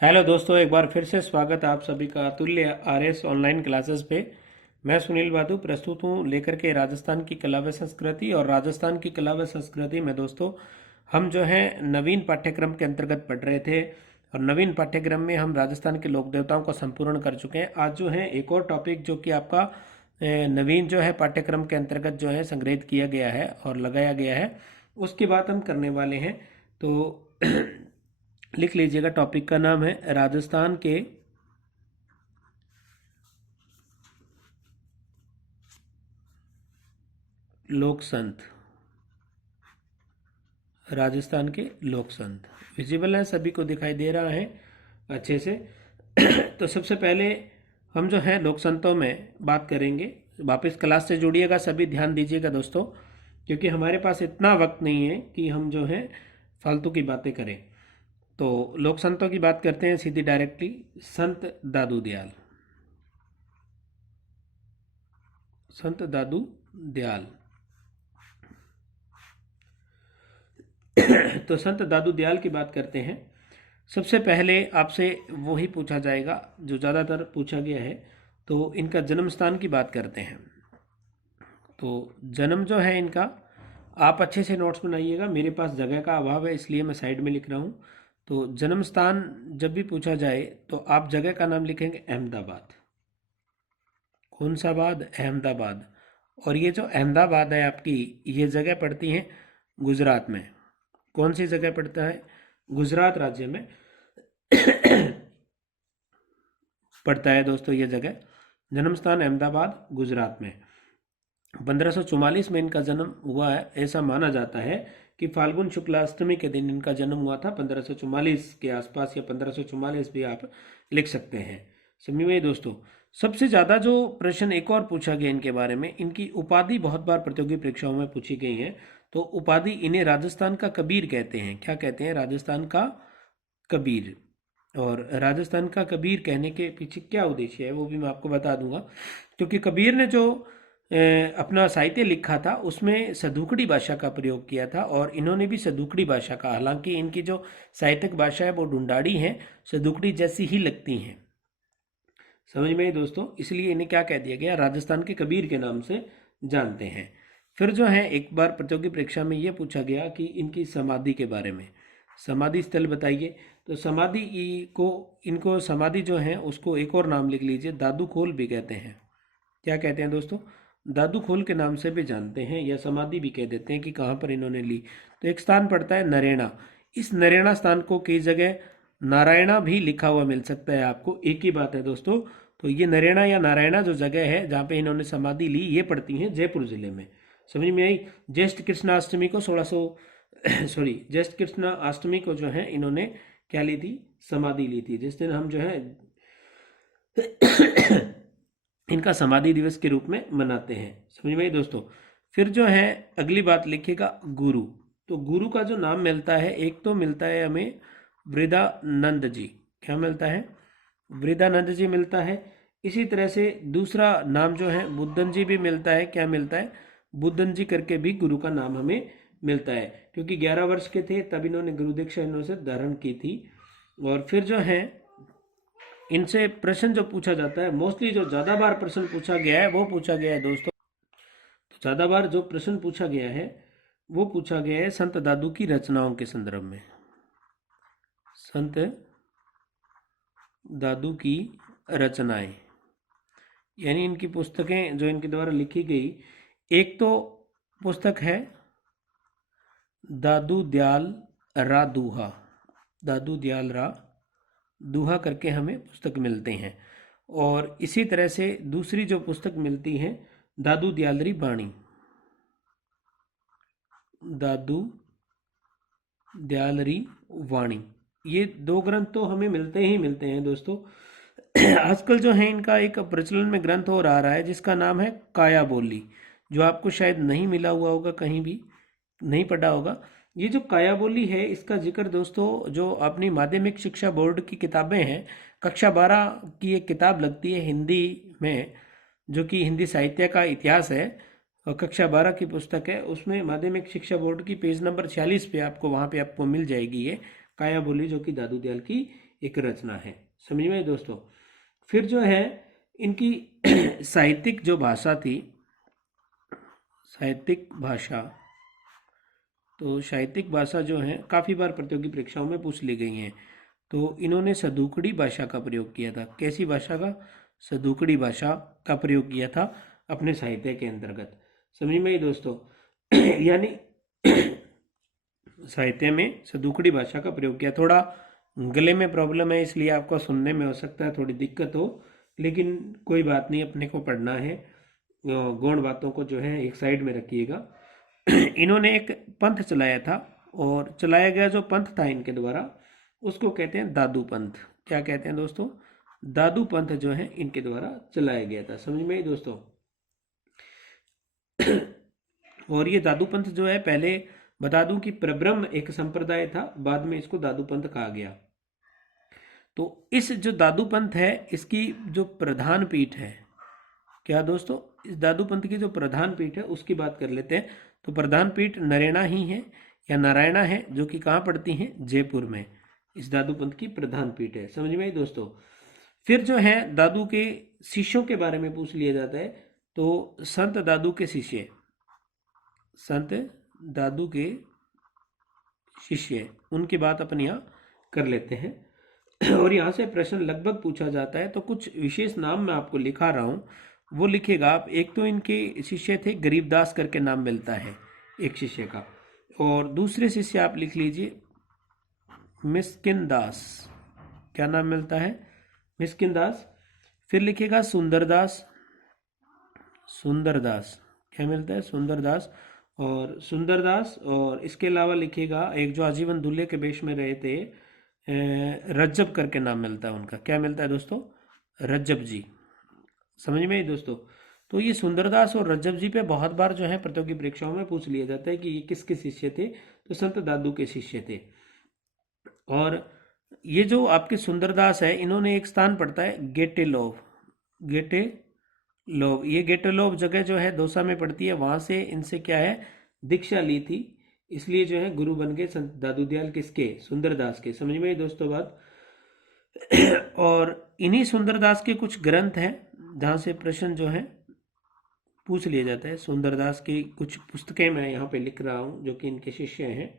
Hello दोस्तों, एक बार फिर से स्वागत है आप सभी का अतुल्य आरएस ऑनलाइन क्लासेस पे। मैं सुनील बादू प्रस्तुत हूँ लेकर के राजस्थान की कला व संस्कृति। और राजस्थान की कला व संस्कृति में दोस्तों हम जो है नवीन पाठ्यक्रम के अंतर्गत पढ़ रहे थे, और नवीन पाठ्यक्रम में हम राजस्थान के लोक देवताओं को संपूर्ण कर चुके हैं। आज जो है एक और टॉपिक जो कि आपका नवीन जो है पाठ्यक्रम के अंतर्गत जो है संग्रहित किया गया है और लगाया गया है, उसकी बात हम करने वाले हैं। तो लिख लीजिएगा, टॉपिक का नाम है राजस्थान के लोक संत। राजस्थान के लोक संत विजिबल है, सभी को दिखाई दे रहा है अच्छे से। तो सबसे पहले हम जो है लोक संतों में बात करेंगे। वापस क्लास से जुड़िएगा, सभी ध्यान दीजिएगा दोस्तों, क्योंकि हमारे पास इतना वक्त नहीं है कि हम जो है फालतू की बातें करें। तो लोक संतों की बात करते हैं सीधी डायरेक्टली। संत दादू दयाल। संत दादू दयाल। तो संत दादू दयाल की बात करते हैं। सबसे पहले आपसे वही पूछा जाएगा जो ज़्यादातर पूछा गया है, तो इनका जन्म स्थान की बात करते हैं। तो जन्म जो है इनका, आप अच्छे से नोट्स बनाइएगा, मेरे पास जगह का अभाव है इसलिए मैं साइड में लिख रहा हूँ। तो जन्म स्थान जब भी पूछा जाए तो आप जगह का नाम लिखेंगे अहमदाबाद। कौन सा बाद? अहमदाबाद। और ये जो अहमदाबाद है आपकी, ये जगह पड़ती है गुजरात में। कौन सी जगह पड़ता है? गुजरात राज्य में पड़ता है दोस्तों ये जगह। जन्म स्थान अहमदाबाद, गुजरात में। 1544 में इनका जन्म हुआ है, ऐसा माना जाता है कि फाल्गुन शुक्ला अष्टमी के दिन इनका जन्म हुआ था। 1544 के आसपास, या 1544 भी आप लिख सकते हैं। समझ में दोस्तों। सबसे ज़्यादा जो प्रश्न एक और पूछा गया इनके बारे में, इनकी उपाधि बहुत बार प्रतियोगी परीक्षाओं में पूछी गई है। तो उपाधि, इन्हें राजस्थान का कबीर कहते हैं। क्या कहते हैं? राजस्थान का कबीर। और राजस्थान का कबीर कहने के पीछे क्या उद्देश्य है वो भी मैं आपको बता दूंगा। क्योंकि कबीर ने जो अपना साहित्य लिखा था उसमें सदुकड़ी भाषा का प्रयोग किया था, और इन्होंने भी सदुकड़ी भाषा का, हालांकि इनकी जो साहित्यिक भाषा है वो ढूंढाड़ी है, सदुकड़ी जैसी ही लगती हैं। समझ में आई दोस्तों। इसलिए इन्हें क्या कह दिया गया? राजस्थान के कबीर के नाम से जानते हैं। फिर जो है एक बार प्रतियोगी परीक्षा में ये पूछा गया कि इनकी समाधि के बारे में। समाधि स्थल बताइए। तो समाधि को, इनको समाधि जो है उसको एक और नाम लिख लीजिए, दादू खोल भी कहते हैं। क्या कहते हैं दोस्तों? दादू खोल के नाम से भी जानते हैं, या समाधि भी कह देते हैं कि कहाँ पर इन्होंने ली। तो एक स्थान पड़ता है नरेणा। इस नरेणा स्थान को कई जगह नारायणा भी लिखा हुआ मिल सकता है आपको, एक ही बात है दोस्तों। तो ये नरेणा या नारायणा जो जगह है जहाँ पे इन्होंने समाधि ली, ये पड़ती है जयपुर जिले में। समझ में आई। ज्येष्ठ कृष्णाष्टमी को 1600 सॉरी, ज्येष्ठ कृष्णाष्टमी को जो है इन्होंने क्या ली थी? समाधि ली थी, जिस दिन हम जो है इनका समाधि दिवस के रूप में मनाते हैं। समझ में आई दोस्तों। फिर जो है अगली बात लिखिएगा, गुरु। तो गुरु का जो नाम मिलता है, एक तो मिलता है हमें वृदानंद जी। क्या मिलता है? वृदानंद जी मिलता है। इसी तरह से दूसरा नाम जो है बुद्धन जी भी मिलता है। क्या मिलता है? बुद्धन जी करके भी गुरु का नाम हमें मिलता है, क्योंकि 11 वर्ष के थे तब इन्होंने गुरु दीक्षा इन्होंने धारण की थी। और फिर जो है इनसे प्रश्न जो पूछा जाता है, मोस्टली जो ज़्यादा बार प्रश्न पूछा गया है वो पूछा गया है दोस्तों। तो ज़्यादा बार जो प्रश्न पूछा गया है वो पूछा गया है संत दादू की रचनाओं के संदर्भ में। संत दादू की रचनाएं, यानी इनकी पुस्तकें जो इनके द्वारा लिखी गई। एक तो पुस्तक है दादू दयाल रा दूहा। दादू दयाल रा दूहा करके हमें पुस्तक मिलते हैं। और इसी तरह से दूसरी जो पुस्तक मिलती है, दादू दयालरी बाणी। दादू दयालरी वाणी। ये दो ग्रंथ तो हमें मिलते ही मिलते हैं दोस्तों। आजकल जो है इनका एक प्रचलन में ग्रंथ और आ रहा है जिसका नाम है काया बोली, जो आपको शायद नहीं मिला हुआ होगा, कहीं भी नहीं पढ़ा होगा। ये जो काया बोली है, इसका जिक्र दोस्तों जो अपनी माध्यमिक शिक्षा बोर्ड की किताबें हैं, कक्षा 12 की एक किताब लगती है हिंदी में, जो कि हिंदी साहित्य का इतिहास है, और कक्षा 12 की पुस्तक है। उसमें माध्यमिक शिक्षा बोर्ड की पेज नंबर 46 पे आपको, वहाँ पे आपको मिल जाएगी ये काया बोली, जो कि दादू दयाल की एक रचना है। समझ में दोस्तों। फिर जो है इनकी साहित्यिक जो भाषा थी, साहित्यिक भाषा, तो साहित्यिक भाषा जो है काफ़ी बार प्रतियोगी परीक्षाओं में पूछ ली गई हैं। तो इन्होंने सदुकड़ी भाषा का प्रयोग किया था। कैसी भाषा का? सदुकड़ी भाषा का प्रयोग किया था अपने साहित्य के अंतर्गत। समझ में दोस्तों। यानी साहित्य में सदुकड़ी भाषा का प्रयोग किया। थोड़ा गले में प्रॉब्लम है, इसलिए आपको सुनने में हो सकता है थोड़ी दिक्कत हो, लेकिन कोई बात नहीं, अपने को पढ़ना है। गौण बातों को जो है एक साइड में रखिएगा। इन्होंने एक पंथ चलाया था, और चलाया गया जो पंथ था इनके द्वारा उसको कहते हैं दादू पंथ। क्या कहते हैं दोस्तों? दादू पंथ जो है इनके द्वारा चलाया गया था। समझ में आई दोस्तों। और ये दादू पंथ जो है, पहले बता दूं कि प्रब्रह्म एक संप्रदाय था, बाद में इसको दादू पंथ कहा गया। तो इस जो दादू पंथ है इसकी जो प्रधान पीठ है, क्या दोस्तों, इस दादू पंथ की जो प्रधान पीठ है उसकी बात कर लेते हैं। तो प्रधान पीठ नरेना ही है या नारायणा है, जो कि कहाँ पड़ती है? जयपुर में। इस दादू पंथ की प्रधान पीठ है। समझ में आई दोस्तों। फिर जो है दादू के शिष्यों के बारे में पूछ लिया जाता है। तो संत दादू के शिष्य, संत दादू के शिष्य, उनकी बात अपन यहाँ कर लेते हैं। और यहाँ से प्रश्न लगभग पूछा जाता है, तो कुछ विशेष नाम मैं आपको लिखा रहा हूँ, वो लिखेगा आप। एक तो इनके शिष्य थे, गरीबदास करके नाम मिलता है एक शिष्य का, और दूसरे शिष्य आप लिख लीजिए मिस्किन दास। क्या नाम मिलता है? मिस्किन दास। फिर लिखेगा सुंदरदास, सुंदरदास। क्या मिलता है? सुंदरदास। और सुंदरदास, और इसके अलावा लिखेगा एक जो आजीवन दूल्हे के वेश में रहे थे, रज्जब करके नाम मिलता है उनका। क्या मिलता है दोस्तों? रज्जब जी। समझ में आई दोस्तों। तो ये सुंदरदास और रज्जब जी पे बहुत बार जो है प्रतियोगी परीक्षाओं में पूछ लिया जाता है कि ये किसके शिष्य थे। तो संत दादू के शिष्य थे। और ये जो आपके सुंदरदास है, इन्होंने एक स्थान पढ़ता है गेटेलोव। गेटेलोव, ये गेटेलोव जगह जो है दौसा में पड़ती है। वहां से इनसे क्या है, दीक्षा ली थी, इसलिए जो है गुरु बन गए संत दादू दयाल किसके? सुंदरदास के। समझ में आई दोस्तों बात। और इन्हीं सुंदरदास के कुछ ग्रंथ हैं जहाँ से प्रश्न जो है पूछ लिया जाता है। सुंदरदास की कुछ पुस्तकें मैं यहाँ पे लिख रहा हूँ जो कि इनके शिष्य हैं।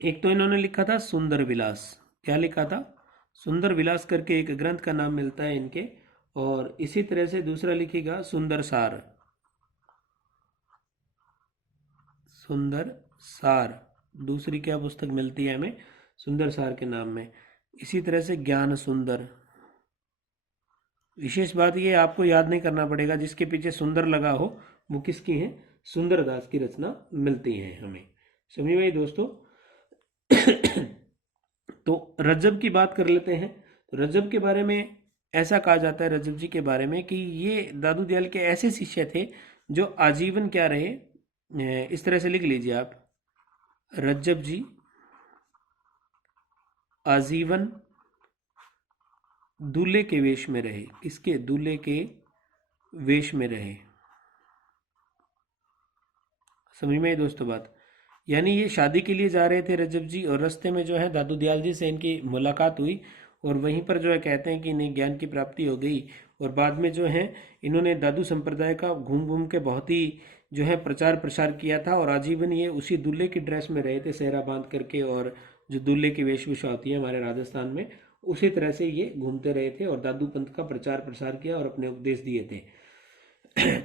एक तो इन्होंने लिखा था सुंदर विलास। क्या लिखा था? सुंदर विलास करके एक ग्रंथ का नाम मिलता है इनके। और इसी तरह से दूसरा लिखेगा सुंदर सार। सुंदर सार, दूसरी क्या पुस्तक मिलती है हमें? सुंदर सार के नाम में। इसी तरह से ज्ञान सुंदर। विशेष बात ये आपको याद नहीं करना पड़ेगा, जिसके पीछे सुंदर लगा हो वो किसकी है? सुंदरदास की रचना मिलती है हमें। समझ में आई दोस्तों। तो रज्जब की बात कर लेते हैं। तो रज्जब के बारे में ऐसा कहा जाता है रज्जब जी के बारे में कि ये दादू दयाल के ऐसे शिष्य थे जो आजीवन क्या रहे, इस तरह से लिख लीजिए आप, रज्जब जी आजीवन दूल्हे के वेश में रहे। किसके? दूल्हे के वेश में रहे। समझ में आई दोस्तों बात। यानी ये शादी के लिए जा रहे थे रजब जी, और रास्ते में जो है दादू दयाल जी से इनकी मुलाकात हुई, और वहीं पर जो है कहते हैं कि इन्हें ज्ञान की प्राप्ति हो गई। और बाद में जो है इन्होंने दादू संप्रदाय का घूम घूम के बहुत ही जो है प्रचार प्रसार किया था, और आजीवन ये उसी दूल्हे की ड्रेस में रहे थे, सेहरा बांध करके, और जो दूल्हे की वेशभूषा होती है हमारे राजस्थान में, उसी तरह से ये घूमते रहे थे और दादू पंथ का प्रचार प्रसार किया और अपने उपदेश दिए थे।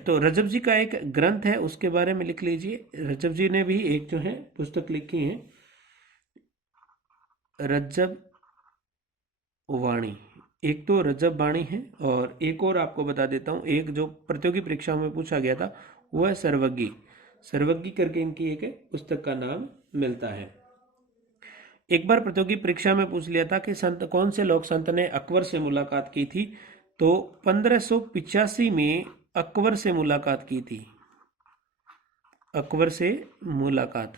तो रजब जी का एक ग्रंथ है, उसके बारे में लिख लीजिए। रजब जी ने भी एक जो है पुस्तक लिखी है, रजब वाणी। एक तो रजब वाणी है, और एक और आपको बता देता हूँ, एक जो प्रतियोगी परीक्षा में पूछा गया था वो है सर्वज्ञी। सर्वज्ञी करके इनकी एक पुस्तक का नाम मिलता है। एक बार प्रतियोगी परीक्षा में पूछ लिया था कि संत कौन से लोक संत ने अकबर से मुलाकात की थी। तो 1585 में अकबर से मुलाकात की थी। अकबर से मुलाकात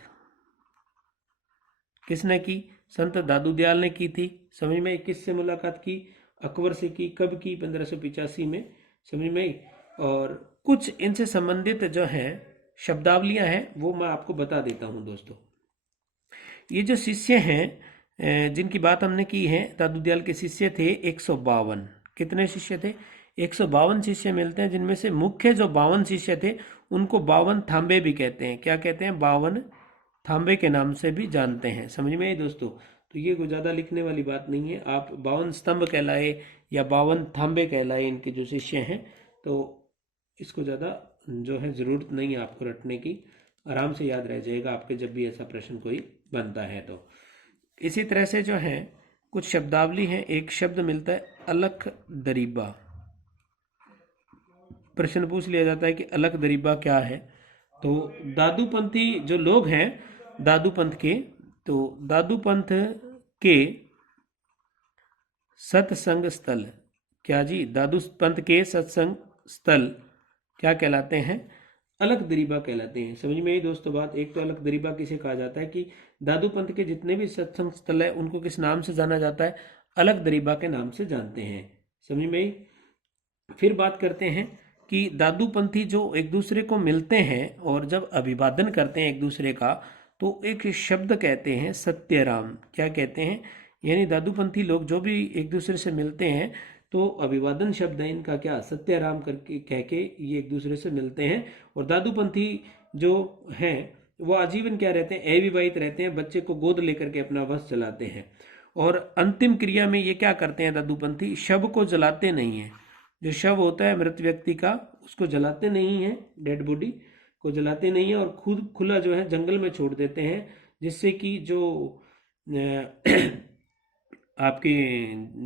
किसने की? संत दादू दयाल ने की थी। समझ में? किससे मुलाकात की? अकबर से की। कब की? 1585 में। समझ में? और कुछ इनसे संबंधित जो है शब्दावलियां हैं वो मैं आपको बता देता हूं दोस्तों। ये जो शिष्य हैं जिनकी बात हमने की है, दादू दयाल के शिष्य थे 152। कितने शिष्य थे? 152 शिष्य मिलते हैं, जिनमें से मुख्य जो 52 शिष्य थे उनको 52 थांबे भी कहते हैं। क्या कहते हैं? 52 थांबे के नाम से भी जानते हैं। समझ में आई दोस्तों? तो ये कोई ज़्यादा लिखने वाली बात नहीं है। आप 52 स्तंभ कहलाए या 52 थांबे कहलाए इनके जो शिष्य हैं, तो इसको ज़्यादा जो है ज़रूरत नहीं है आपको रटने की, आराम से याद रह जाएगा आपके जब भी ऐसा प्रश्न कोई बनता है तो। इसी तरह से जो है कुछ शब्दावली है। एक शब्द मिलता है अलख दरीबा। प्रश्न पूछ लिया जाता है कि अलख दरीबा क्या है। तो दादूपंथी जो लोग हैं दादू पंथ के, तो दादू पंथ के सत्संग स्थल, क्या जी? दादू पंथ के सत्संग स्थल क्या कहलाते हैं? अलख दरीबा कहलाते हैं। समझ में आई दोस्तों बात? एक तो अलख दरीबा किसे कहा जाता है कि दादू पंथ के जितने भी सत्संग स्थल है उनको किस नाम से जाना जाता है? अलख दरीबा के नाम से जानते हैं। समझ में आई? फिर बात करते हैं कि दादू पंथी जो एक दूसरे को मिलते हैं और जब अभिवादन करते हैं एक दूसरे का, तो एक शब्द कहते हैं सत्यराम। क्या कहते हैं? यानी दादूपंथी लोग जो भी एक दूसरे से मिलते हैं तो अभिवादन शब्द है इनका क्या? सत्याराम करके कह के ये एक दूसरे से मिलते हैं। और दादूपंथी जो हैं वो आजीवन क्या रहते हैं? अविवाहित रहते हैं, बच्चे को गोद लेकर के अपना वश चलाते हैं। और अंतिम क्रिया में ये क्या करते हैं दादूपंथी? शव को जलाते नहीं है। जो शव होता है मृत व्यक्ति का, उसको जलाते नहीं है, डेड बॉडी को जलाते नहीं है, और खुद खुला जो है जंगल में छोड़ देते हैं, जिससे कि जो आपके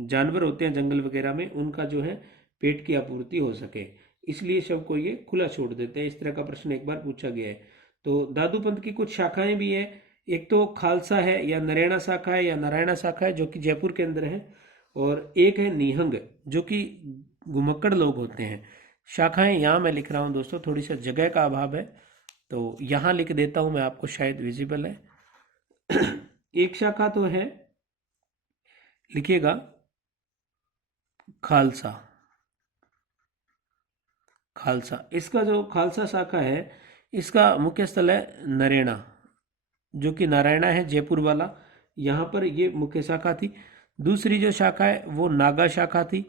जानवर होते हैं जंगल वगैरह में, उनका जो है पेट की आपूर्ति हो सके, इसलिए शव को ये खुला छोड़ देते हैं। इस तरह का प्रश्न एक बार पूछा गया है। तो दादू पंथ की कुछ शाखाएं भी है। एक तो खालसा है या नरैणा शाखा है या नारायणा शाखा है, जो कि जयपुर के अंदर है। और एक है निहंग, जो कि घुमक्कड़ लोग होते हैं। शाखाएं यहाँ मैं लिख रहा हूँ दोस्तों, थोड़ी सा जगह का अभाव है तो यहाँ लिख देता हूँ मैं, आपको शायद विजिबल है। एक शाखा तो है, लिखिएगा खालसा। खालसा, इसका जो खालसा शाखा है इसका मुख्य स्थल है नरेना, जो कि नारायणा है जयपुर वाला, यहाँ पर ये मुख्य शाखा थी। दूसरी जो शाखा है वो नागा शाखा थी।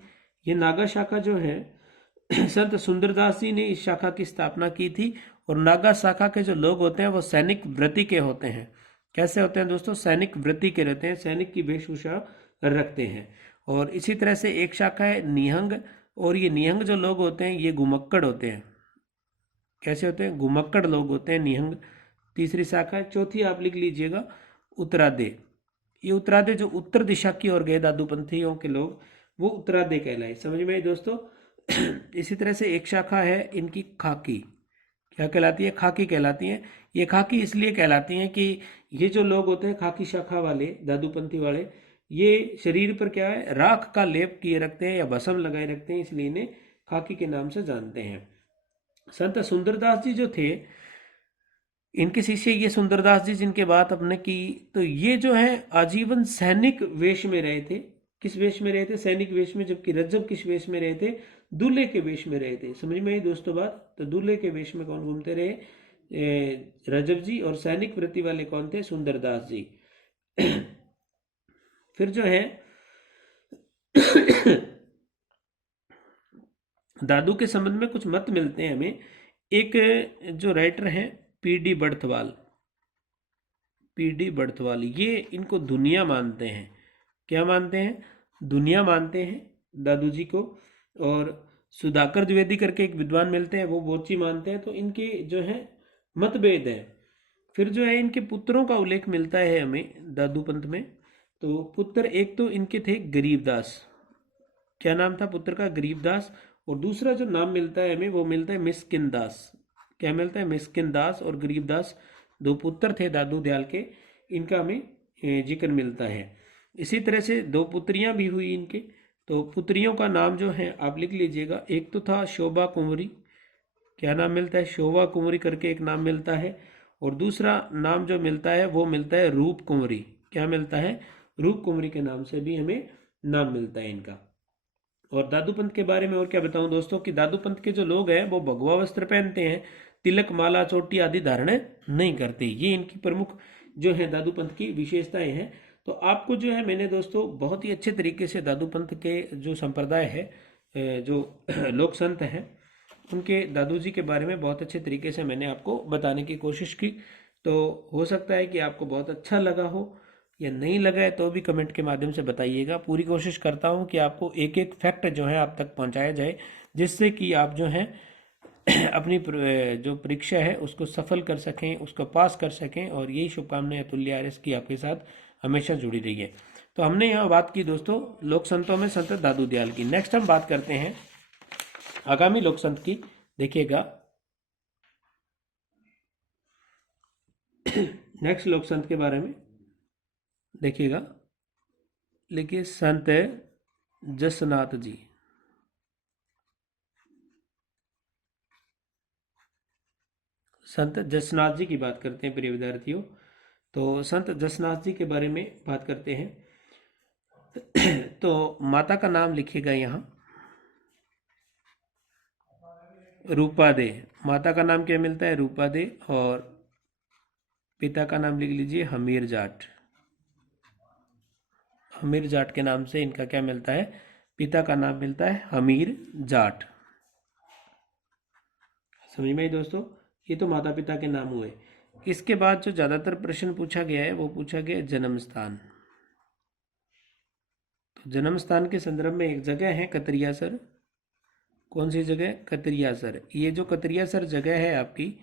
ये नागा शाखा जो है संत सुंदरदास जी ने इस शाखा की स्थापना की थी। और नागा शाखा के जो लोग होते हैं वो सैनिक वृत्ति के होते हैं। कैसे होते हैं दोस्तों? सैनिक वृत्ति के रहते हैं, सैनिक की वेशभूषा रखते हैं। और इसी तरह से एक शाखा है निहंग, और ये निहंग जो लोग होते हैं ये घुमक्कड़ होते हैं। कैसे होते हैं? घुमक्कड़ लोग होते हैं निहंग। तीसरी शाखा है, चौथी आप लिख लीजिएगा उत्तरादे। ये उत्तरादे जो उत्तर दिशा की ओर गए दादूपंथियों के लोग, वो उत्तरादे कहलाए। समझ में आई दोस्तों? इसी तरह से एक शाखा है इनकी खाकी। क्या कहलाती है? खाकी कहलाती है। ये खाकी इसलिए कहलाती हैं कि ये जो लोग होते हैं खाकी शाखा वाले, दादूपंथी वाले, ये शरीर पर क्या है? राख का लेप किए रखते हैं या भस्म लगाए रखते हैं, इसलिए इन्हें खाकी के नाम से जानते हैं। संत सुंदरदास जी जो थे, इनके शिष्य ये सुंदरदास जी जिनके बात हमने की, तो ये जो है आजीवन सैनिक वेश में रहे थे। किस वेश में रहे थे? सैनिक वेश में। जबकि रज्जब किस वेश में रहे थे? दूल्हे के वेश में रहे थे। समझ में आई दोस्तों बात? तो दूल्हे के वेश में कौन घूमते रहे? रज्जब जी। और सैनिक वृत्ति वाले कौन थे? सुंदरदास जी। फिर जो है दादू के संबंध में कुछ मत मिलते हैं हमें। एक जो राइटर हैं पीडी बर्थवाल, पीडी बर्थवाल, ये इनको दुनिया मानते हैं। क्या मानते हैं? दुनिया मानते हैं दादू जी को। और सुधाकर द्विवेदी करके एक विद्वान मिलते हैं, वो बोची मानते हैं। तो इनके जो है मतभेद है। फिर जो है इनके पुत्रों का उल्लेख मिलता है हमें दादू पंथ में। तो पुत्र एक तो इनके थे गरीबदास। क्या नाम था पुत्र का? गरीबदास। और दूसरा जो नाम मिलता है हमें वो मिलता है मिस्किन दास। क्या मिलता है? मिस्किन दास और गरीबदास, दो पुत्र थे दादू दयाल के, इनका हमें जिक्र मिलता है। इसी तरह से दो पुत्रियां भी हुई इनके। तो पुत्रियों का नाम जो है आप लिख लीजिएगा। एक तो था शोभा कुंवरी। क्या नाम मिलता है? शोभा कुंवरी करके एक नाम मिलता है। और दूसरा नाम जो मिलता है वो मिलता है रूप कुंवरी। क्या मिलता है? रूप कुंवरी के नाम से भी हमें नाम मिलता है इनका। और दादू पंथ के बारे में और क्या बताऊं दोस्तों, कि दादू पंथ के जो लोग हैं वो भगवा वस्त्र पहनते हैं, तिलक माला चोटी आदि धारण नहीं करते। ये इनकी प्रमुख जो है दादू पंथ की विशेषताएं हैं। तो आपको जो है मैंने दोस्तों बहुत ही अच्छे तरीके से दादू पंथ के जो संप्रदाय है, जो लोक संत हैं, उनके दादू जी के बारे में बहुत अच्छे तरीके से मैंने आपको बताने की कोशिश की। तो हो सकता है कि आपको बहुत अच्छा लगा हो, या नहीं लगा है तो भी कमेंट के माध्यम से बताइएगा। पूरी कोशिश करता हूँ कि आपको एक एक फैक्ट जो है आप तक पहुँचाया जाए, जिससे कि आप जो है अपनी जो परीक्षा है उसको सफल कर सकें, उसको पास कर सकें। और यही शुभकामनाएं अतुल्य आरएस की आपके साथ हमेशा जुड़ी रही है। तो हमने यहाँ बात की दोस्तों लोक संतों में संत दादू दयाल की। नेक्स्ट हम बात करते हैं आगामी लोक संत की। देखिएगा नेक्स्ट लोक संत के बारे में देखिएगा, लिखिए संत जसनाथ जी। संत जसनाथ जी की बात करते हैं प्रिय विद्यार्थियों। तो संत जसनाथ जी के बारे में बात करते हैं। तो माता का नाम लिखिएगा यहाँ रूपा दे। माता का नाम क्या मिलता है? रूपा दे। और पिता का नाम लिख लीजिए हमीर जाट। हमीर जाट के नाम से इनका क्या मिलता है? पिता का नाम मिलता है हमीर जाट। समझ में आई दोस्तों? ये तो माता पिता के नाम हुए। इसके बाद जो ज्यादातर प्रश्न पूछा गया है वो पूछा गया है जन्म स्थान। तो जन्म स्थान के संदर्भ में एक जगह है कतरियासर। कौन सी जगह? कतरियासर। ये जो कतरियासर जगह है आपकी,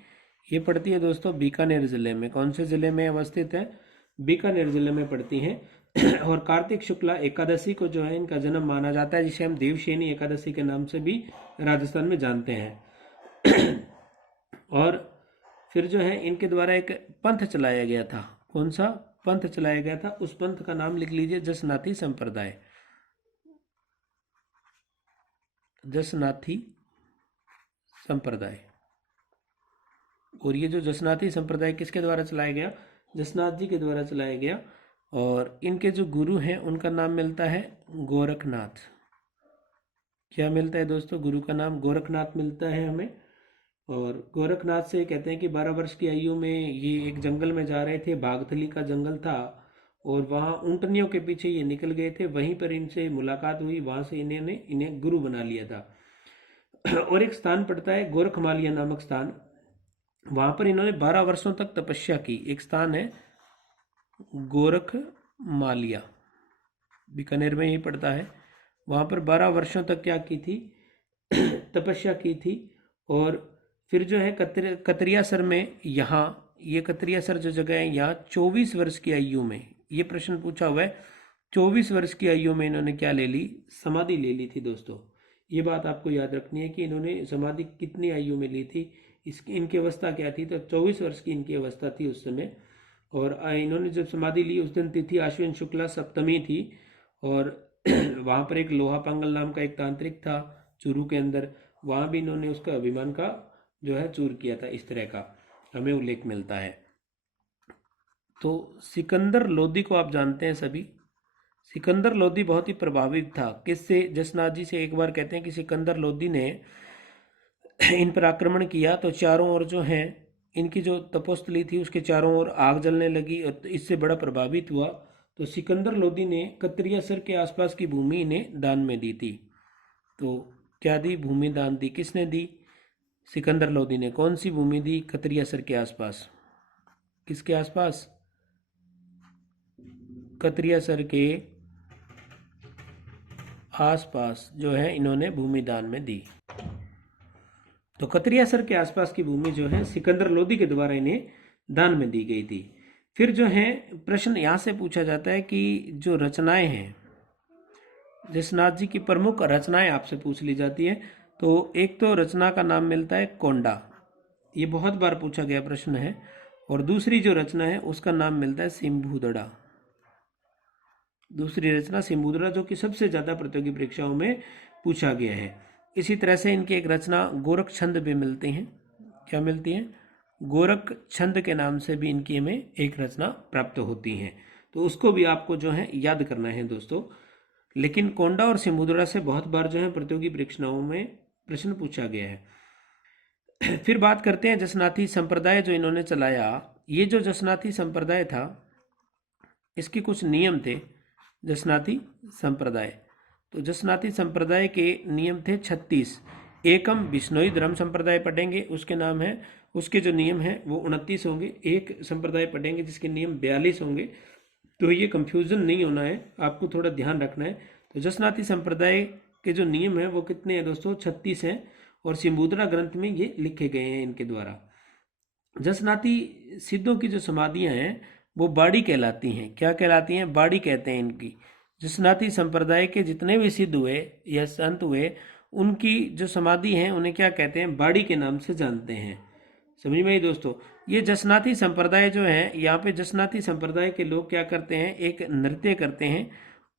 ये पड़ती है दोस्तों बीकानेर जिले में। कौन से जिले में अवस्थित है? बीकानेर जिले में पड़ती है। और कार्तिक शुक्ला एकादशी को जो है इनका जन्म माना जाता है, जिसे हम देवशेनी एकादशी के नाम से भी राजस्थान में जानते हैं। और फिर जो है इनके द्वारा एक पंथ चलाया गया था। कौन सा पंथ चलाया गया था? उस पंथ का नाम लिख लीजिए जसनाथी संप्रदाय। जसनाथी संप्रदाय। और ये जो जसनाथी संप्रदाय किसके द्वारा चलाया गया? जसनाथ जी के द्वारा चलाया गया। और इनके जो गुरु हैं उनका नाम मिलता है गोरखनाथ। क्या मिलता है दोस्तों? गुरु का नाम गोरखनाथ मिलता है हमें। और गोरखनाथ से कहते हैं कि 12 वर्ष की आयु में ये एक जंगल में जा रहे थे, बागथली का जंगल था, और वहाँ ऊँटनियों के पीछे ये निकल गए थे। वहीं पर इनसे मुलाकात हुई, वहाँ से इन्हें गुरु बना लिया था। और एक स्थान पड़ता है गोरखमालिया नामक स्थान, वहाँ पर इन्होंने 12 वर्षों तक तपस्या की। एक स्थान है गोरखमालिया, बीकानेर में ही पड़ता है। वहाँ पर 12 वर्षों तक क्या की थी? तपस्या की थी। और फिर जो है कतरियासर में, यहाँ ये कतरियासर जो जगह है, यहाँ 24 वर्ष की आयु में, ये प्रश्न पूछा हुआ है, 24 वर्ष की आयु में इन्होंने क्या ले ली? समाधि ले ली थी दोस्तों। ये बात आपको याद रखनी है कि इन्होंने समाधि कितनी आयु में ली थी, इसकी इनकी अवस्था क्या थी? तो 24 वर्ष की इनकी अवस्था थी उस समय। और इन्होंने जब समाधि ली उस दिन तिथि आश्विन शुक्ला सप्तमी थी। और वहाँ पर एक लोहा पांगल नाम का एक तांत्रिक था चूरू के अंदर, वहाँ भी इन्होंने उसका अभिमान का जो है चूर किया था। इस तरह का हमें उल्लेख मिलता है। तो सिकंदर लोदी को आप जानते हैं सभी। सिकंदर लोदी बहुत ही प्रभावित था किससे? जसनाथ जी से। एक बार कहते हैं कि सिकंदर लोदी ने इन पर आक्रमण किया तो चारों ओर जो है इनकी जो तपोस्थली थी उसके चारों ओर आग जलने लगी, और इससे बड़ा प्रभावित हुआ। तो सिकंदर लोदी ने कतरियासर के आसपास की भूमि इन्हें दान में दी थी। तो क्या दी? भूमि दान दी। किसने दी? सिकंदर लोदी ने। कौन सी भूमि दी? कतरियासर के आसपास। किसके आसपास? कतरियासर के आसपास जो है इन्होंने भूमि दान में दी। तो कतरियासर के आसपास की भूमि जो है सिकंदर लोदी के द्वारा इन्हें दान में दी गई थी। फिर जो है प्रश्न यहाँ से पूछा जाता है कि जो रचनाएं हैं, जसनाथ जी की प्रमुख रचनाएं आपसे पूछ ली जाती है। तो एक तो रचना का नाम मिलता है कोंडा, ये बहुत बार पूछा गया प्रश्न है। और दूसरी जो रचना है उसका नाम मिलता है सिंबूदड़ा। दूसरी रचना सिंबूदड़ा, जो कि सबसे ज़्यादा प्रतियोगी परीक्षाओं में पूछा गया है। इसी तरह से इनकी एक रचना गोरख छंद भी मिलती हैं। क्या मिलती हैं? गोरख छंद के नाम से भी इनकी हमें एक रचना प्राप्त होती हैं। तो उसको भी आपको जो है याद करना है दोस्तों। लेकिन कोंडा और सिंबूदड़ा से बहुत बार जो है प्रतियोगी परीक्षाओं में प्रश्न पूछा गया है। फिर बात करते हैं जसनाथी संप्रदाय जो इन्होंने चलाया। ये जो जसनाथी संप्रदाय था इसके कुछ नियम थे जसनाती संप्रदाय। तो जसनाती संप्रदाय के नियम थे 36। एक हम बिश्नोई धर्म संप्रदाय पढ़ेंगे, उसके नाम है, उसके जो नियम हैं वो 29 होंगे। एक संप्रदाय पढ़ेंगे जिसके नियम 42 होंगे। तो ये कंफ्यूजन नहीं होना है, आपको थोड़ा ध्यान रखना है। तो जसनाती संप्रदाय के जो नियम हैं वो कितने हैं दोस्तों? 36 हैं, और सिंबुद्रा ग्रंथ में ये लिखे गए हैं इनके द्वारा। जसनाती सिद्धों की जो समाधियां हैं वो बाड़ी कहलाती हैं। क्या कहलाती हैं? बाड़ी कहते हैं इनकी। जसनाती संप्रदाय के जितने भी सिद्ध हुए या संत हुए, उनकी जो समाधि हैं उन्हें क्या कहते हैं? बाड़ी के नाम से जानते हैं। समझ में आई दोस्तों? ये जसनाती संप्रदाय जो है, यहाँ पे जसनाती संप्रदाय के लोग क्या करते हैं? एक नृत्य करते हैं।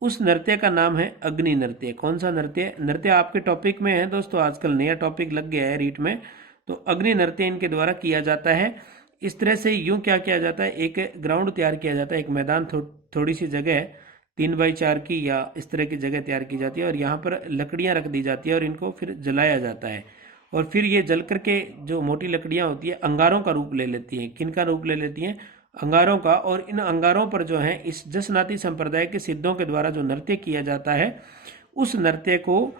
उस नृत्य का नाम है अग्नि नृत्य। कौन सा नृत्य? नृत्य आपके टॉपिक में है दोस्तों, आजकल नया टॉपिक लग गया है रीट में। तो अग्नि नृत्य इनके द्वारा किया जाता है। इस तरह से यूं क्या किया जाता है? एक ग्राउंड तैयार किया जाता है, एक मैदान, थोड़ी सी जगह 3x4 की या इस तरह की जगह तैयार की जाती है, और यहाँ पर लकड़ियाँ रख दी जाती है और इनको फिर जलाया जाता है। और फिर ये जल करके जो मोटी लकड़ियाँ होती है अंगारों का रूप ले लेती हैं। किन का रूप ले लेती हैं? अंगारों का। और इन अंगारों पर जो है इस जसनाती संप्रदाय के सिद्धों के द्वारा जो नृत्य किया जाता है, उस नृत्य को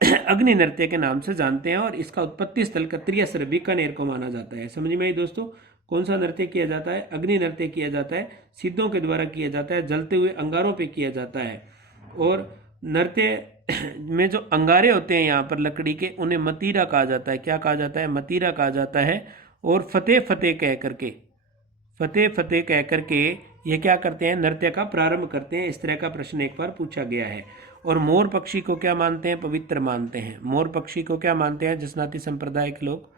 अग्नि नृत्य के नाम से जानते हैं, और इसका उत्पत्ति स्थल कत्रियासर बीकानेर को माना जाता है। समझ में आई दोस्तों? कौन सा नृत्य किया जाता है? अग्नि नृत्य किया जाता है, सिद्धों के द्वारा किया जाता है, जलते हुए अंगारों पे किया जाता है। और नृत्य में जो अंगारे होते हैं यहाँ पर लकड़ी के, उन्हें मतीरा कहा जाता है। क्या कहा जाता है? मतीरा कहा जाता है। और फतेह फतेह कह करके, फतेह फतेह कह करके ये क्या करते हैं? नृत्य का प्रारंभ करते हैं। इस तरह का प्रश्न एक बार पूछा गया है। और मोर पक्षी को क्या मानते हैं? पवित्र मानते हैं। मोर पक्षी को क्या मानते हैं जसनाती संप्रदाय के लोग?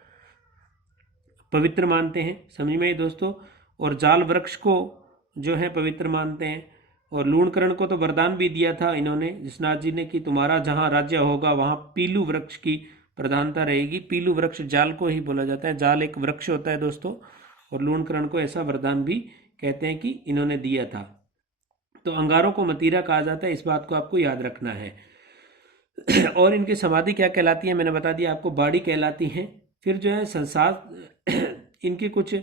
पवित्र मानते हैं। समझ में दोस्तों? और जाल वृक्ष को जो है पवित्र मानते हैं। और लूणकरण को तो वरदान भी दिया था इन्होंने, जसनाथ जी ने, कि तुम्हारा जहाँ राज्य होगा वहाँ पीलू वृक्ष की प्रधानता रहेगी। पीलू वृक्ष जाल को ही बोला जाता है। जाल एक वृक्ष होता है दोस्तों, और लूणकरण को ऐसा वरदान भी कहते हैं कि इन्होंने दिया था। तो अंगारों को मतीरा कहा जाता है, इस बात को आपको याद रखना है। और इनकी समाधि क्या कहलाती है? मैंने बता दिया आपको, बाड़ी कहलाती हैं। फिर जो है संसार इनके कुछ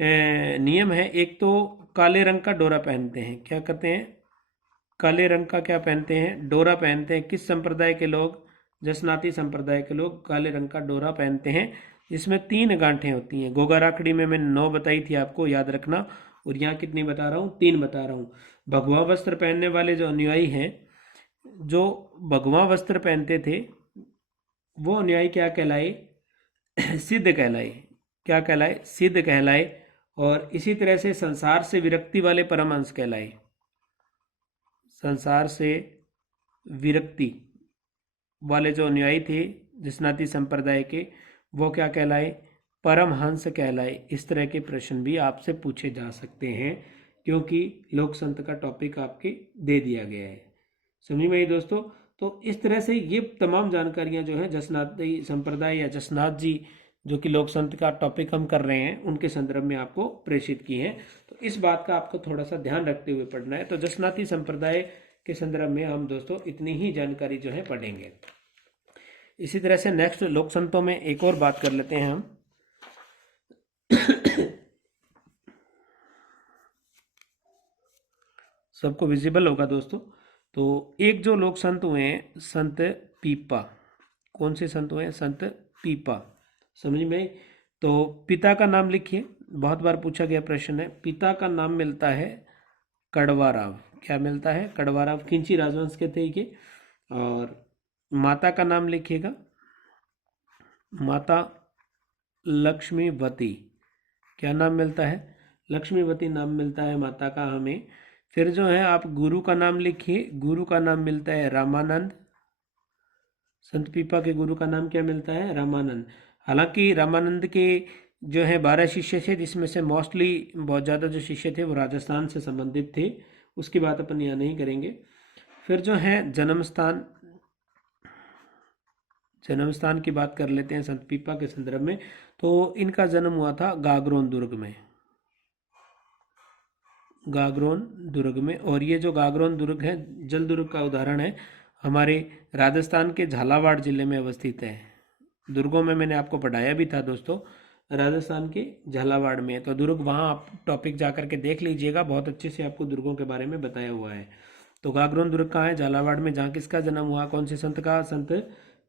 नियम है। एक तो काले रंग का डोरा पहनते हैं। क्या करते हैं? काले रंग का क्या पहनते हैं? डोरा पहनते हैं। किस संप्रदाय के लोग? जसनाती संप्रदाय के लोग काले रंग का डोरा पहनते हैं, जिसमें 3 गांठें होती हैं। गोगा राखड़ी में मैंने 9 बताई थी, आपको याद रखना। और यहाँ कितनी बता रहा हूँ? 3 बता रहा हूँ। भगवा वस्त्र पहनने वाले जो अनुयायी हैं, जो भगवा वस्त्र पहनते थे, वो अनुयायी क्या कहलाए? सिद्ध कहलाए। क्या कहलाए? सिद्ध कहलाए। और इसी तरह से संसार से विरक्ति वाले परमहंस कहलाए। संसार से विरक्ति वाले जो अनुयायी थे जसनाती संप्रदाय के, वो क्या कहलाए? परमहंस कहलाए। इस तरह के प्रश्न भी आपसे पूछे जा सकते हैं, क्योंकि लोक संत का टॉपिक आपके दे दिया गया है। समझ में आई दोस्तों? तो इस तरह से ये तमाम जानकारियां जो है जसनाती संप्रदाय या जसनाथ जी, जो कि लोक संत का टॉपिक हम कर रहे हैं, उनके संदर्भ में आपको प्रेषित की हैं। तो इस बात का आपको थोड़ा सा ध्यान रखते हुए पढ़ना है। तो जसनाती संप्रदाय के संदर्भ में हम दोस्तों इतनी ही जानकारी जो है पढ़ेंगे। इसी तरह से नेक्स्ट लोक संतों में एक और बात कर लेते हैं हम। सबको विजिबल होगा दोस्तों। तो एक जो लोक संत हुए हैं, संत पीपा। कौन से संत हुए हैं? संत पीपा। समझ में? तो पिता का नाम लिखिए, बहुत बार पूछा गया प्रश्न है। पिता का नाम मिलता है कड़वा राव। क्या मिलता है? कड़वा राव। खिंची राजवंश के थे ये। और माता का नाम लिखिएगा, माता लक्ष्मीवती। क्या नाम मिलता है? लक्ष्मीवती नाम मिलता है माता का हमें। फिर जो है आप गुरु का नाम लिखिए, गुरु का नाम मिलता है रामानंद। संत पीपा के गुरु का नाम क्या मिलता है? रामानंद। हालांकि रामानंद के जो है 12 शिष्य थे, जिसमें से मोस्टली बहुत ज़्यादा जो शिष्य थे वो राजस्थान से संबंधित थे, उसकी बात अपन यहाँ नहीं करेंगे। फिर जो है जन्म स्थान की बात कर लेते हैं संत पीपा के संदर्भ में। तो इनका जन्म हुआ था गागरोन दुर्ग में, गागरोन दुर्ग में। और ये जो गागरोन दुर्ग है, जल दुर्ग का उदाहरण है, हमारे राजस्थान के झालावाड़ जिले में अवस्थित है। दुर्गों में मैंने आपको पढ़ाया भी था दोस्तों। राजस्थान के झालावाड़ में है। तो दुर्ग वहाँ आप टॉपिक जा करके देख लीजिएगा, बहुत अच्छे से आपको दुर्गों के बारे में बताया हुआ है। तो गागरोन दुर्ग कहाँ है? झालावाड़ में। जहाँ किसका जन्म हुआ? कौन से संत का? संत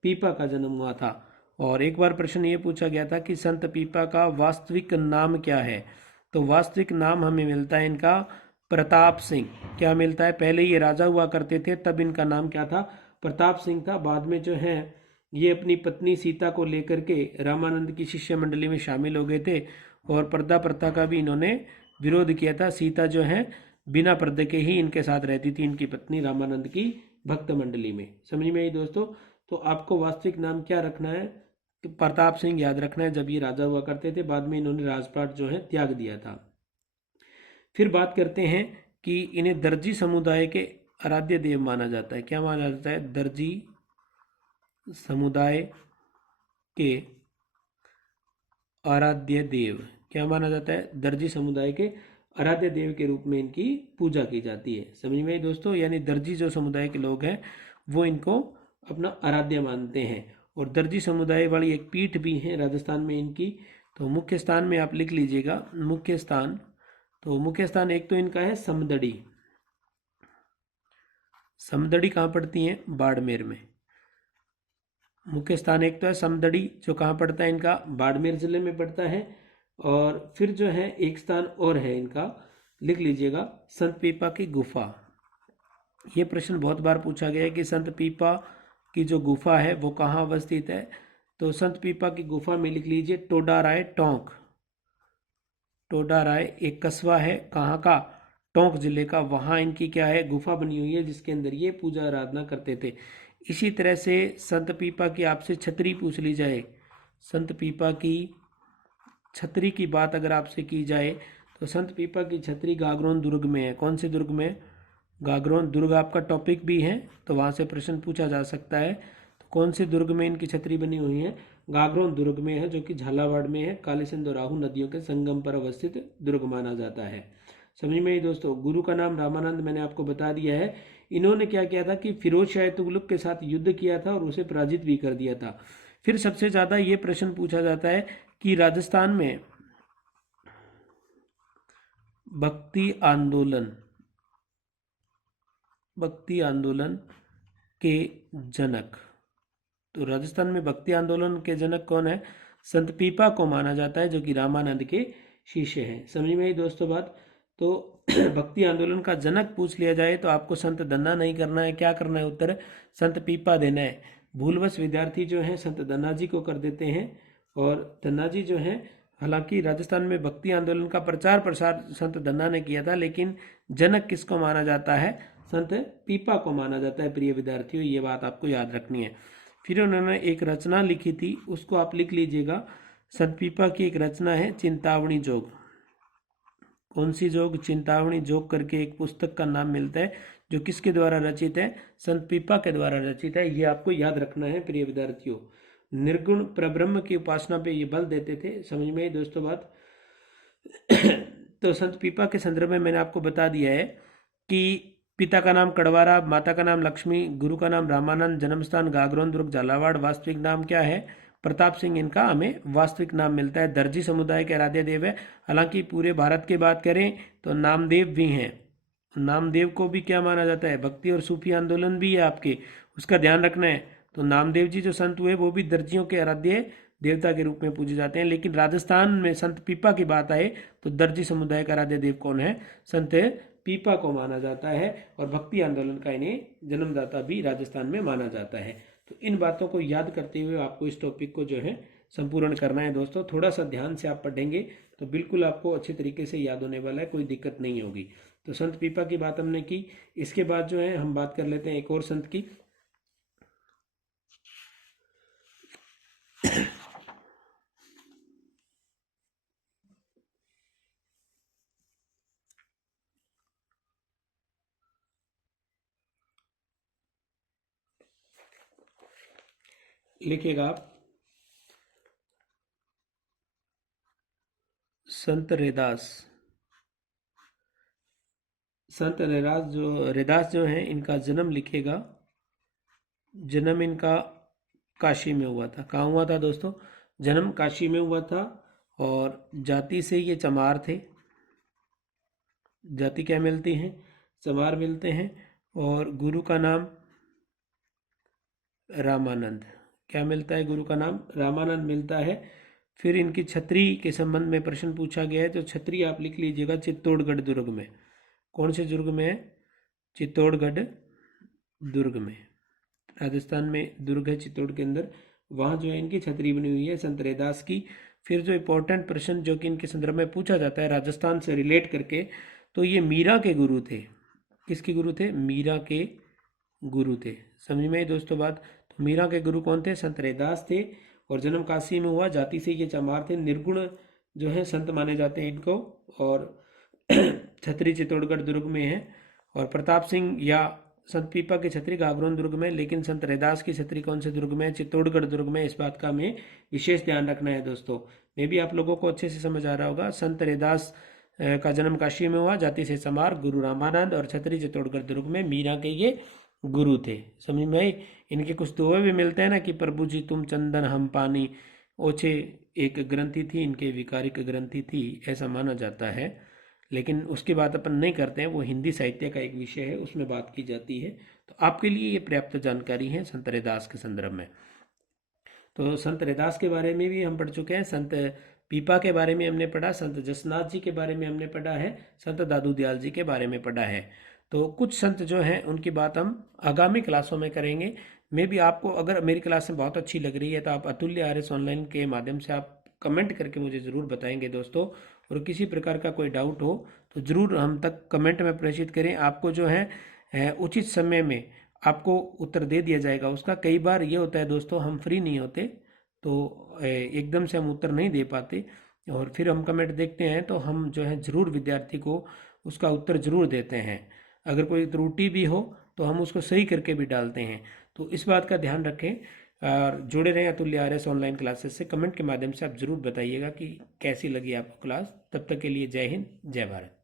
पीपा का जन्म हुआ था। और एक बार प्रश्न ये पूछा गया था कि संत पीपा का वास्तविक नाम क्या है? तो वास्तविक नाम हमें मिलता है इनका प्रताप सिंह। क्या मिलता है? पहले ये राजा हुआ करते थे, तब इनका नाम क्या था? प्रताप सिंह था। बाद में जो है ये अपनी पत्नी सीता को लेकर के रामानंद की शिष्य मंडली में शामिल हो गए थे, और पर्दा प्रथा का भी इन्होंने विरोध किया था। सीता जो है बिना पर्दे के ही इनके साथ रहती थी, इनकी पत्नी रामानंद की भक्त मंडली में। समझ में आई दोस्तों? तो आपको वास्तविक नाम क्या रखना है? तो प्रताप सिंह याद रखना है, जब ये राजा हुआ करते थे। बाद में इन्होंने राजपाट जो है त्याग दिया था। फिर बात करते हैं कि इन्हें दर्जी समुदाय के आराध्य देव माना जाता है। क्या माना जाता है? दर्जी समुदाय के आराध्य देव। क्या माना जाता है? दर्जी समुदाय के आराध्य देव के रूप में इनकी पूजा की जाती है। समझ में आई दोस्तों? यानी दर्जी जो समुदाय के लोग हैं वो इनको अपना आराध्य मानते हैं। और दर्जी समुदाय वाली एक पीठ भी है राजस्थान में इनकी। तो मुख्य स्थान में आप लिख लीजिएगा, मुख्य स्थान। तो मुख्य स्थान एक तो इनका है समदड़ी। समदड़ी कहाँ पड़ती है? बाड़मेर में। मुख्य स्थान एक तो है समदड़ी, जो कहाँ पड़ता है इनका? बाड़मेर जिले में पड़ता है। और फिर जो है एक स्थान और है इनका, लिख लीजिएगा, संत पीपा की गुफा। ये प्रश्न बहुत बार पूछा गया है कि संत पीपा की जो गुफा है वो कहाँ अवस्थित है? तो संत पीपा की गुफा में लिख लीजिए टोडा राय टोंक। टोडा राय एक कस्बा है, कहाँ का? टोंक जिले का। वहाँ इनकी क्या है? गुफा बनी हुई है, जिसके अंदर ये पूजा आराधना करते थे। इसी तरह से संत पीपा की आपसे छतरी पूछ ली जाए, संत पीपा की छतरी की बात अगर आपसे की जाए, तो संत पीपा की छतरी गागरोन दुर्ग में है। कौन से दुर्ग में? गागरोन दुर्ग आपका टॉपिक भी है, तो वहाँ से प्रश्न पूछा जा सकता है। तो कौन से दुर्ग में इनकी छतरी बनी हुई है? गागरोन दुर्ग में है, जो कि झालावाड़ में है। काली सिंध और राहु नदियों के संगम पर अवस्थित दुर्ग माना जाता है। समझ में आई दोस्तों? गुरु का नाम रामानंद मैंने आपको बता दिया है। इन्होंने क्या किया था कि फिरोज शाह तुगलक के साथ युद्ध किया था और उसे पराजित भी कर दिया था। फिर सबसे ज़्यादा ये प्रश्न पूछा जाता है कि राजस्थान में भक्ति आंदोलन के जनक, तो राजस्थान में भक्ति आंदोलन के जनक कौन है? संत पीपा को माना जाता है, जो कि रामानंद के शिष्य हैं। समझ में आई दोस्तों बात? तो भक्ति आंदोलन का जनक पूछ लिया जाए तो आपको संत दन्ना नहीं करना है। क्या करना है? उत्तर संत पीपा देना है। भूलवश विद्यार्थी जो हैं संत दन्ना जी को कर देते हैं। और दन्ना जी जो हैं, हालांकि राजस्थान में भक्ति आंदोलन का प्रचार प्रसार संत दन्ना ने किया था, लेकिन जनक किसको माना जाता है? संत पीपा को माना जाता है। प्रिय विद्यार्थियों, ये बात आपको याद रखनी है। फिर उन्होंने एक रचना लिखी थी, उसको आप लिख लीजिएगा। संत पीपा की एक रचना है चिंतावणी जोग। कौन सी जोग? चिंतावणी जोग करके एक पुस्तक का नाम मिलता है, जो किसके द्वारा रचित है? संत पीपा के द्वारा रचित है। ये आपको याद रखना है प्रिय विद्यार्थियों। निर्गुण परब्रह्म की उपासना पे ये बल देते थे। समझ में आई दोस्तों बात? तो संत पीपा के संदर्भ में मैंने आपको बता दिया है कि पिता का नाम कड़वारा, माता का नाम लक्ष्मी, गुरु का नाम रामानंद, जन्मस्थान गागरोन दुर्ग झालावाड़, वास्तविक नाम क्या है? प्रताप सिंह इनका हमें वास्तविक नाम मिलता है। दर्जी समुदाय के आराध्य देव है। हालांकि पूरे भारत की बात करें तो नामदेव भी हैं। नामदेव को भी क्या माना जाता है? भक्ति और सूफी आंदोलन भी है आपके, उसका ध्यान रखना है। तो नामदेव जी जो संत हुए वो भी दर्जियों के आराध्य देवता के रूप में पूजे जाते हैं। लेकिन राजस्थान में संत पीपा की बात आए तो दर्जी समुदाय का आराध्य देव कौन है? संत पीपा को माना जाता है। और भक्ति आंदोलन का इन्हें जन्मदाता भी राजस्थान में माना जाता है। तो इन बातों को याद करते हुए आपको इस टॉपिक को जो है संपूर्ण करना है दोस्तों। थोड़ा सा ध्यान से आप पढ़ेंगे तो बिल्कुल आपको अच्छे तरीके से याद होने वाला है, कोई दिक्कत नहीं होगी। तो संत पीपा की बात हमने की। इसके बाद जो है हम बात कर लेते हैं एक और संत की। लिखिएगा आप, संत रैदास। संत रैदास जो है, इनका जन्म लिखेगा। जन्म इनका काशी में हुआ था। कहाँ हुआ था दोस्तों? जन्म काशी में हुआ था। और जाति से ये चमार थे, जाति क्या मिलती हैं, चमार मिलते हैं। और गुरु का नाम रामानंद, क्या मिलता है, गुरु का नाम रामानंद मिलता है। फिर इनकी छत्री के संबंध में प्रश्न पूछा गया है, तो छत्री आप लिख लीजिएगा चित्तौड़गढ़ दुर्ग में। कौन से दुर्ग में है, चित्तौड़गढ़ दुर्ग में, राजस्थान में दुर्ग है चित्तौड़ के अंदर, वहाँ जो है इनकी छतरी बनी हुई है संत रैदास की। फिर जो इम्पोर्टेंट प्रश्न जो कि इनके संदर्भ में पूछा जाता है राजस्थान से रिलेट करके, तो ये मीरा के गुरु थे। किसके गुरु थे, मीरा के गुरु थे। समझ में आई दोस्तों बात। तो मीरा के गुरु कौन थे, संत रैदास थे। और जन्म काशी में हुआ, जाति से ये चमार थे, निर्गुण जो है संत माने जाते हैं इनको। और छतरी चित्तौड़गढ़ दुर्ग में है। और प्रताप सिंह या संत पीपा की छतरी गागरोन दुर्ग में, लेकिन संत रैदास की छतरी कौन से दुर्ग में है, चित्तौड़गढ़ दुर्ग में। इस बात का हमें विशेष ध्यान रखना है दोस्तों। मे भी आप लोगों को अच्छे से समझ आ रहा होगा। संत रैदास का जन्म काशी में हुआ, जाति से चमार, गुरु रामानंद, और छतरी चित्तौड़गढ़ दुर्ग में मीरा के ये गुरु थे। समझ में आई। इनके कुछ दोहे भी मिलते हैं ना कि प्रभु जी तुम चंदन हम पानी, ओछे एक ग्रंथि थी इनके, विकारिक ग्रंथि थी, ऐसा माना जाता है। लेकिन उसकी बात अपन नहीं करते हैं, वो हिंदी साहित्य का एक विषय है, उसमें बात की जाती है। तो आपके लिए ये पर्याप्त जानकारी है संत रैदास के संदर्भ में। तो संत रैदास के बारे में भी हम पढ़ चुके हैं, संत पीपा के बारे में हमने पढ़ा, संत जसनाथ जी के बारे में हमने पढ़ा है, संत दादू दयाल जी के बारे में पढ़ा है। तो कुछ संत जो हैं उनकी बात हम आगामी क्लासों में करेंगे। मे भी आपको अगर मेरी क्लास में बहुत अच्छी लग रही है तो आप अतुल्य आर्यस ऑनलाइन के माध्यम से आप कमेंट करके मुझे ज़रूर बताएंगे दोस्तों। और किसी प्रकार का कोई डाउट हो तो ज़रूर हम तक कमेंट में प्रेषित करें। आपको जो है उचित समय में आपको उत्तर दे दिया जाएगा उसका। कई बार ये होता है दोस्तों, हम फ्री नहीं होते तो एकदम से हम उत्तर नहीं दे पाते, और फिर हम कमेंट देखते हैं तो हम जो है ज़रूर विद्यार्थी को उसका उत्तर ज़रूर देते हैं। अगर कोई त्रुटि भी हो तो हम उसको सही करके भी डालते हैं। तो इस बात का ध्यान रखें और जुड़े रहें अतुल्य आर्यस ऑनलाइन क्लासेस से। कमेंट के माध्यम से आप ज़रूर बताइएगा कि कैसी लगी आपको क्लास। तब तक के लिए जय हिंद, जय भारत।